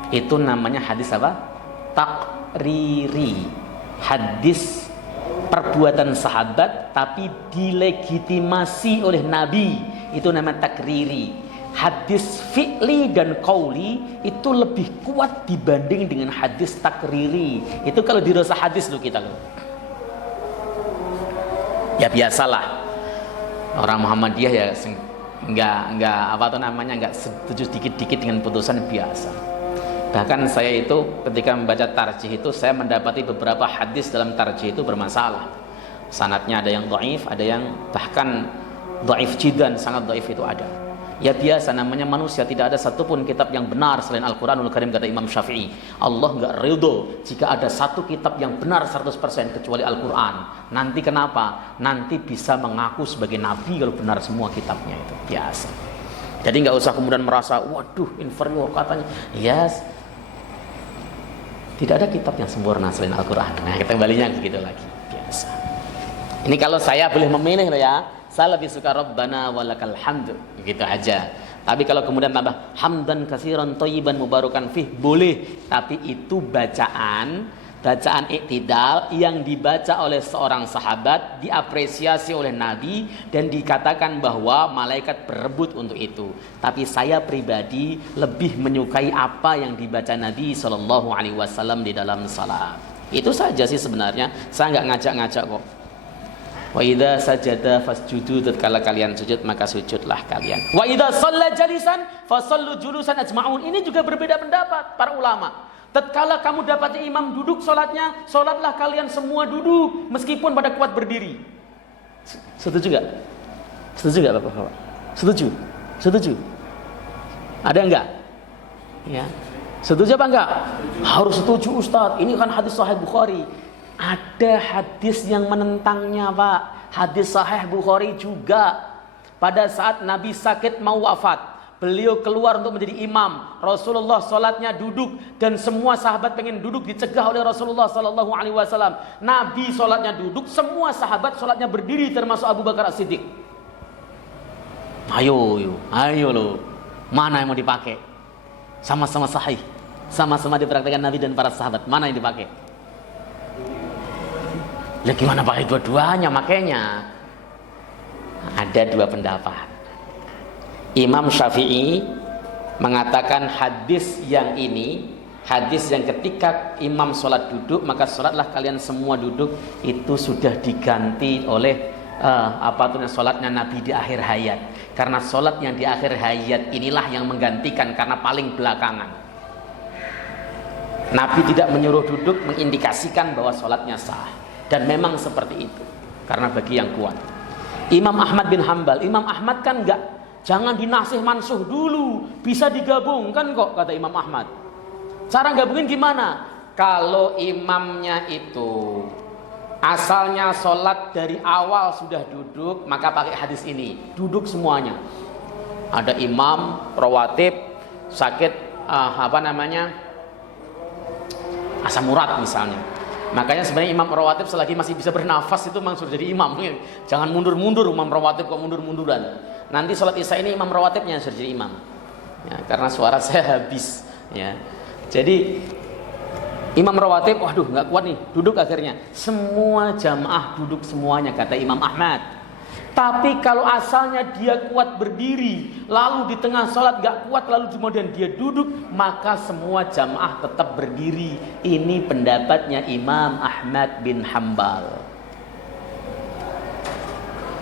Itu namanya hadis apa? Takriri. Hadis perbuatan sahabat tapi dilegitimasi oleh Nabi. Itu namanya takriri. Hadis fi'li dan qauli itu lebih kuat dibanding dengan hadis takriri. Itu kalau dirasa hadis loh kita loh. Ya biasalah orang Muhammadiyah ya enggak setuju dikit-dikit dengan putusan biasa. Bahkan saya itu ketika membaca tarjih itu saya mendapati beberapa hadis dalam tarjih itu bermasalah. Sanadnya ada yang dhaif, ada yang bahkan dhaif jiddan, sangat dhaif itu ada. Ya biasa, namanya manusia, tidak ada satupun kitab yang benar selain Al-Quranul Karim, kata Imam Syafi'i. Allah enggak ridho jika ada satu kitab yang benar 100% kecuali Al-Quran. Nanti kenapa? Nanti bisa mengaku sebagai nabi kalau benar semua kitabnya itu. Biasa. Jadi enggak usah kemudian merasa, waduh inferior katanya. Yes. Tidak ada kitab yang sempurna selain Al-Quran. Nah, kita kembalinya begitu lagi. Biasa. Ini kalau saya boleh memilih loh ya. Saya lebih suka rabbana walakal hamd, begitu aja. Tapi kalau kemudian tambah hamdan katsiran thayyiban mubarakan fih, boleh, tapi itu bacaan iktidal yang dibaca oleh seorang sahabat, diapresiasi oleh Nabi, dan dikatakan bahwa malaikat berebut untuk itu. Tapi saya pribadi lebih menyukai apa yang dibaca Nabi sallallahu alaihi wasallam di dalam salat. Itu saja sih sebenarnya. Saya enggak ngajak-ngajak kok. Wa idza sajada fasjudu, tatkala kalian sujud maka sujudlah kalian. Wa idza shalla jalisan fasallu julusan ajma'un. Ini juga berbeda pendapat para ulama. Tatkala kamu dapati imam duduk salatnya, salatlah kalian semua duduk meskipun pada kuat berdiri. Setuju enggak? Setuju enggak Bapak-bapak? Setuju? Setuju? Ada enggak? Ya. Setuju apa enggak? Harus setuju Ustaz. Ini kan hadis Sahih Bukhari. Ada hadis yang menentangnya Pak. Hadis Sahih Bukhari juga. pada saat Nabi sakit mau wafat. Beliau keluar untuk menjadi imam. Rasulullah sholatnya duduk dan semua sahabat pengen duduk, dicegah oleh Rasulullah Sallallahu Alaihi Wasallam. Nabi sholatnya duduk, semua sahabat sholatnya berdiri termasuk Abu Bakar As-Siddiq. Ayo lo, mana yang mau dipakai? Sama-sama sahih, sama-sama dipraktikkan Nabi dan para sahabat. Mana yang dipakai? Lah gimana pakai dua-duanya? Makanya ada dua pendapat. Imam Syafi'i mengatakan hadis yang ini, hadis yang ketika imam sholat duduk maka sholatlah kalian semua duduk, itu sudah diganti oleh sholatnya Nabi di akhir hayat. Karena sholat yang di akhir hayat inilah yang menggantikan karena paling belakangan. Nabi tidak menyuruh duduk mengindikasikan bahwa sholatnya sah, dan memang seperti itu karena bagi yang kuat. Imam Ahmad bin Hambal, Imam Ahmad kan enggak, jangan dinasih mansuh dulu, bisa digabungkan kok, kata Imam Ahmad. Cara gabungin gimana? Kalau imamnya itu asalnya sholat dari awal sudah duduk, maka pakai hadis ini, duduk semuanya. Ada imam rawatib sakit asam urat misalnya. Makanya sebenarnya imam rawatib selagi masih bisa bernafas itu memang sudah jadi imam. Jangan mundur-mundur imam rawatib kok mundur-munduran. Nanti sholat isya ini imam rawatibnya sudah jadi imam. Ya, karena suara saya habis. Ya. Jadi imam rawatib, waduh nggak kuat nih, duduk akhirnya. Semua jamaah duduk semuanya, kata Imam Ahmad. Tapi kalau asalnya dia kuat berdiri, lalu di tengah sholat nggak kuat, lalu kemudian dia duduk, maka semua jamaah tetap berdiri. Ini pendapatnya Imam Ahmad bin Hambal.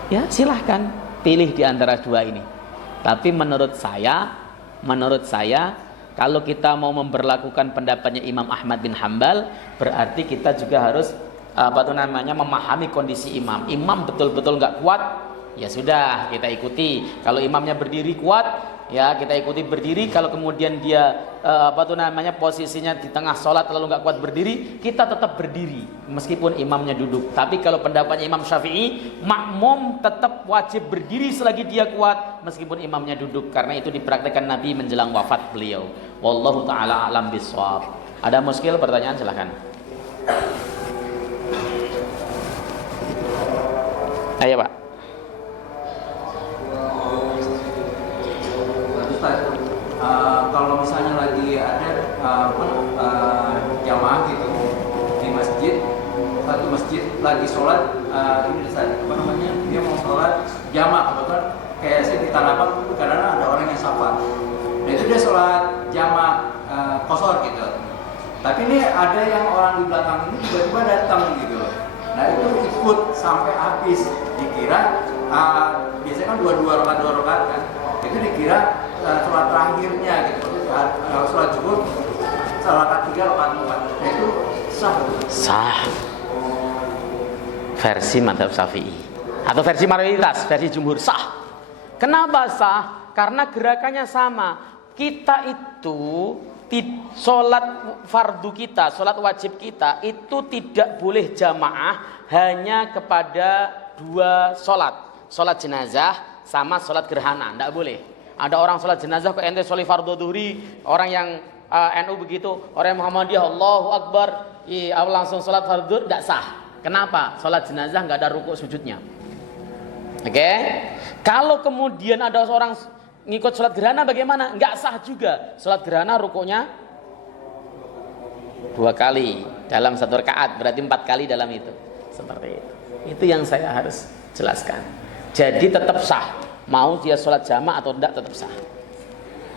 Ya silahkan pilih di antara dua ini. Tapi menurut saya kalau kita mau memberlakukan pendapatnya Imam Ahmad bin Hambal, berarti kita juga harus memahami kondisi imam. Imam betul-betul nggak kuat, ya sudah kita ikuti. Kalau imamnya berdiri kuat, ya kita ikuti berdiri. Kalau kemudian dia posisinya di tengah sholat lalu nggak kuat berdiri, kita tetap berdiri meskipun imamnya duduk. Tapi kalau pendapatnya Imam Syafi'i, makmum tetap wajib berdiri selagi dia kuat meskipun imamnya duduk, karena itu dipraktikkan Nabi menjelang wafat beliau. Wallahu taala alam bisawab. Ada muskil pertanyaan, silahkan. Ayo Pak. Kalau misalnya lagi ada jamaah gitu di masjid, satu masjid lagi sholat, dia mau sholat jamaah, kebetulan kayak saya di Tanah Abang karena ada orang yang safar. Nah itu dia sholat jamaah kosor gitu. Tapi ini ada yang orang di belakang ini tiba-tiba datang gitu. Nah itu ikut sampai habis, dikira biasanya kan dua rakaat kan, itu dikira sholat terakhirnya gitu. Sholat zuhur rakaat 3, rakaat 4. Nah itu sah. Sah. Versi mazhab Syafi'i atau versi mayoritas, versi jumhur sah. Kenapa sah? Karena gerakannya sama. Kita itu sholat fardu kita, sholat wajib kita itu tidak boleh jamaah hanya kepada dua sholat, sholat jenazah sama sholat gerhana, tidak boleh. Ada orang sholat jenazah ke ente sholat fardu dhuhri, orang yang NU begitu, orang yang Muhammadiyah Allahu Akbar, langsung sholat fardu, tidak sah. Kenapa? Sholat jenazah nggak ada rukuk sujudnya. Oke? Kalau kemudian ada seorang ngikut sholat gerhana bagaimana? Nggak sah juga. Sholat gerhana rukuknya 2 kali dalam 1 rakaat, berarti 4 kali dalam itu. Seperti itu. Itu yang saya harus jelaskan. Jadi tetap sah. Mau dia sholat jamaah atau tidak tetap sah.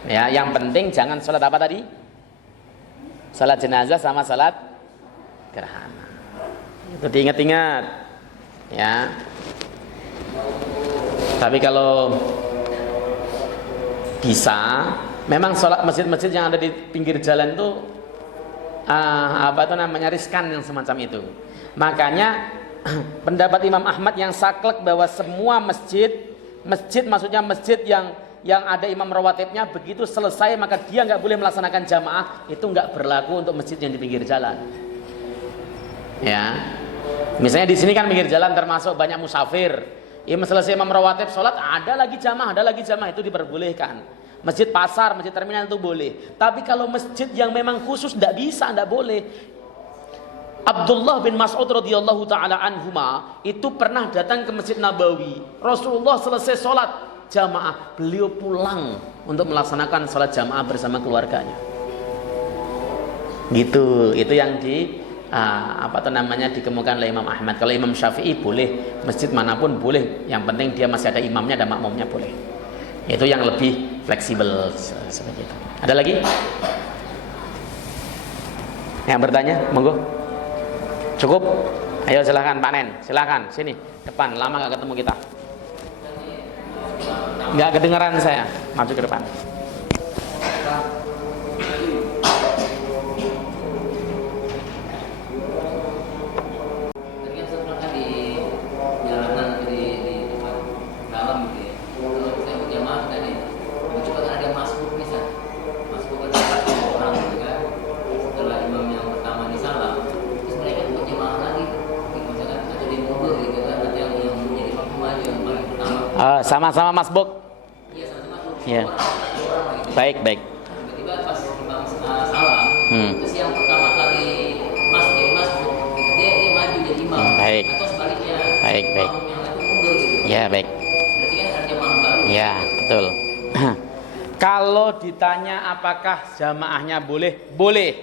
Ya, yang penting jangan sholat apa tadi? Sholat jenazah sama sholat gerhana. Itu diingat-ingat. Ya. Tapi kalau bisa, memang sholat masjid-masjid yang ada di pinggir jalan itu riskan yang semacam itu. Makanya pendapat Imam Ahmad yang saklek bahwa semua masjid maksudnya masjid yang ada imam rawatibnya, begitu selesai maka dia nggak boleh melaksanakan jamaah, itu nggak berlaku untuk masjid yang di pinggir jalan. Ya, misalnya di sini kan pinggir jalan termasuk banyak musafir. Selesai imam rawatib sholat, ada lagi jamaah, itu diperbolehkan. Masjid pasar, masjid terminal itu boleh. Tapi kalau masjid yang memang khusus tidak bisa, tidak boleh. Abdullah bin Mas'ud radhiyallahu taala anhuma itu pernah datang ke Masjid Nabawi. Rasulullah selesai sholat jamaah, beliau pulang untuk melaksanakan sholat jamaah bersama keluarganya. Gitu, itu yang dikemukakan oleh Imam Ahmad. Kalau Imam Syafi'i boleh masjid manapun boleh, yang penting dia masih ada imamnya dan makmumnya boleh. Itu yang lebih fleksibel seperti itu. Ada lagi? Yang bertanya, monggo. Cukup? Ayo silakan Pak Nen, silakan sini depan. Lama nggak ketemu kita. Nggak kedengaran saya. Maju ke depan. Sama-sama masbuk. Iya, sama-sama masbuk. Iya. Baik. Tiba-tiba pas imam salam, terus yang pertama kali jadi masbuk, dia maju jadi imam. Baik. Atau sebaliknya. Baik. Yang lain mundur gitu. Ya, baik. Berarti kan ada jamaah baru. Ya, betul. Kalau ditanya apakah jamaahnya boleh? Boleh.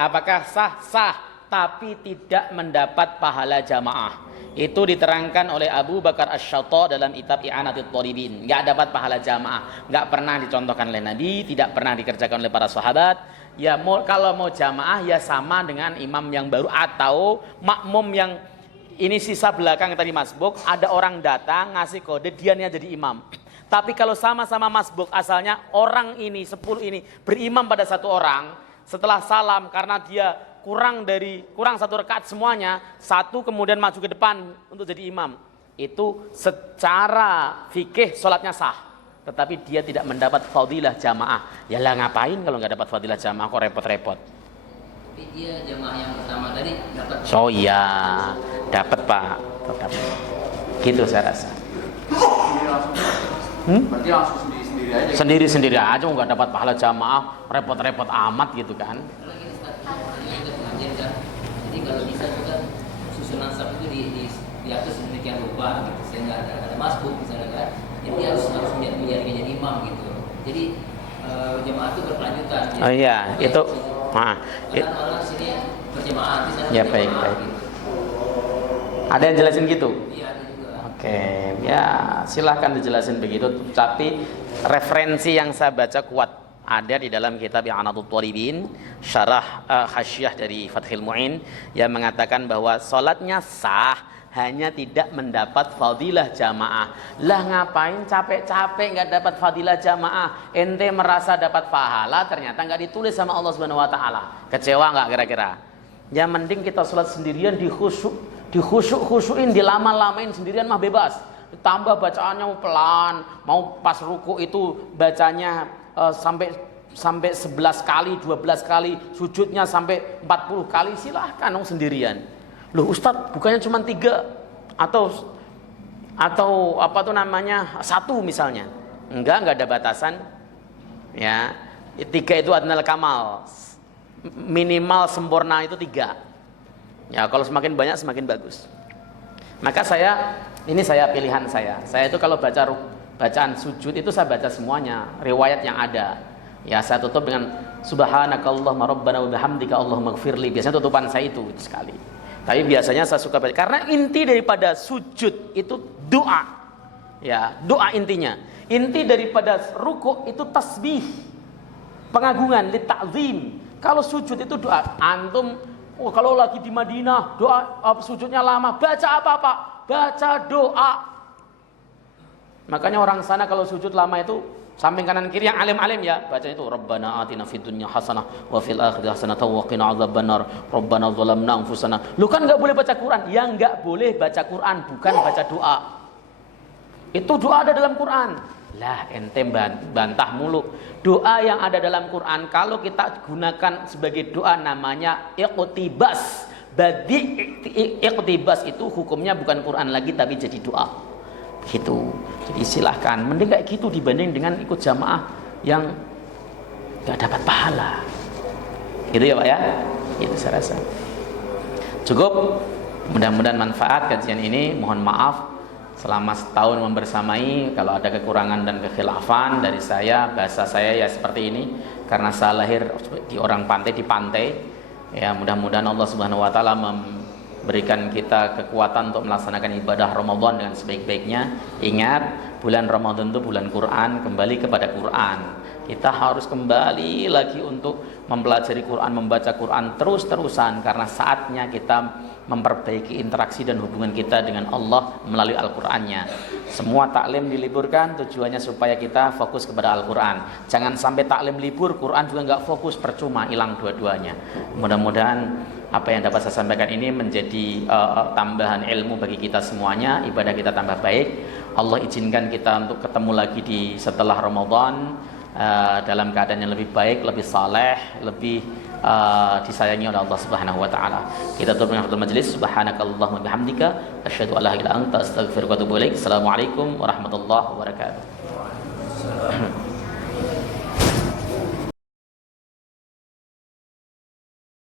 Apakah sah? Sah, tapi tidak mendapat pahala jamaah. Itu diterangkan oleh Abu Bakar Asy-Syatta dalam kitab I'anatul Thalibin. Enggak dapat pahala jamaah, enggak pernah dicontohkan oleh Nabi, tidak pernah dikerjakan oleh para sahabat. Ya kalau mau jamaah ya sama dengan imam yang baru atau makmum yang ini sisa belakang tadi masbuk, ada orang datang ngasih kode dia nih jadi imam. Tapi kalau sama-sama masbuk asalnya orang ini 10 ini berimam pada satu orang, setelah salam karena dia kurang satu rakaat semuanya, satu kemudian maju ke depan untuk jadi imam, itu secara fikih sholatnya sah, tetapi dia tidak mendapat fadilah jamaah. Ya lah ngapain kalau nggak dapat fadilah jamaah, kok repot-repot. Tapi dia jamaah yang pertama tadi dapat. Oh iya, dapat Pak, dapat. Gitu saya rasa. Berarti langsung sendiri-sendiri aja. Sendiri-sendiri aja nggak dapat pahala jamaah, repot-repot amat gitu kan. Jadi kalau bisa juga susunan saf itu diatur sedemikian rupa gitu, sehingga ada masbuk misalnya kan, jadi harus menjadi imam gitu. Jadi jemaah itu berkelanjutan. Oh iya, itu orang sini berjemaah di sana. Ya baik. Gitu. Ada yang jelasin gitu? Iya, ada juga. Oke, ya silahkan dijelasin begitu. Tapi referensi yang saya baca kuat. Ada di dalam kitab I'anatul Thalibin, syarah Hasyiah dari Fathul Mu'in yang mengatakan bahwa sholatnya sah, hanya tidak mendapat fadilah jamaah. Lah ngapain capek-capek nggak dapat fadilah jamaah? Ente merasa dapat pahala, ternyata nggak ditulis sama Allah Subhanahu Wa Taala. Kecewa nggak kira-kira? Ya mending kita sholat sendirian dikhusyuk-khusyukin, dilama-lamain sendirian mah bebas. Tambah bacaannya mau pelan, mau pas ruku itu bacanya sampai 11 kali, 12 kali, sujudnya sampai 40 kali, silahkan sendirian. Loh Ustadz, bukannya cuma 3 atau apa tuh namanya 1 misalnya. Enggak ada batasan. Ya, 3 itu adnal kamal. Minimal sempurna itu 3. Ya, kalau semakin banyak semakin bagus. Maka saya pilihan saya. Saya itu kalau bacaan sujud itu saya baca semuanya, riwayat yang ada. Ya, saya tutup dengan subhanakallahumma rabbana wa bihamdika allahumma ighfirli. Biasanya tutupan saya itu sekali. Tapi biasanya saya suka baca karena inti daripada sujud itu doa. Ya, doa intinya. Inti daripada ruku itu tasbih. Pengagungan, litakzim. Kalau sujud itu doa. Antum kalau lagi di Madinah, doa sujudnya lama, baca apa Pak? Baca doa. Makanya orang sana kalau sujud lama itu samping kanan kiri yang alim-alim ya, bacanya itu Rabbana atina fid dunya hasanah wa fil akhirati hasanah wa qina adzabannar. Rabbana zalamna anfusana. Lu kan enggak boleh baca Quran. Yang enggak boleh baca Quran bukan baca doa. Itu doa ada dalam Quran. Lah ente bantah mulu. Doa yang ada dalam Quran kalau kita gunakan sebagai doa namanya iqtibas. Badi iqtibas itu hukumnya bukan Quran lagi tapi jadi doa. Gitu. Jadi silahkan, mending kayak gitu dibanding dengan ikut jamaah yang nggak dapat pahala. Gitu ya Pak ya? Itu saya rasa. Cukup. Mudah-mudahan manfaat kajian ini. Mohon maaf selama setahun membersamai kalau ada kekurangan dan kekhilafan dari saya. Bahasa saya ya seperti ini karena saya lahir di orang pantai, di pantai. Ya, mudah-mudahan Allah Subhanahu wa taala memberikan kita kekuatan untuk melaksanakan ibadah Ramadan dengan sebaik-baiknya. Ingat, bulan Ramadan itu bulan Quran, kembali kepada Quran. Kita harus kembali lagi untuk mempelajari Quran, membaca Quran terus-terusan karena saatnya kita memperbaiki interaksi dan hubungan kita dengan Allah melalui Al-Qur'annya. Semua taklim diliburkan tujuannya supaya kita fokus kepada Al-Qur'an. Jangan sampai taklim libur, Quran juga nggak fokus, percuma, hilang dua-duanya. Mudah-mudahan apa yang dapat saya sampaikan ini menjadi tambahan ilmu bagi kita semuanya, ibadah kita tambah baik. Allah izinkan kita untuk ketemu lagi di setelah Ramadan dalam keadaan yang lebih baik, lebih saleh, lebih disayangi oleh Allah Subhanahu wa taala. Kita tutup dengan majelis. Subhanakallahumma bihamdika asyhadu an la ilaha illa anta astaghfiruka wa atubu ilaik. Assalamualaikum warahmatullahi wabarakatuh.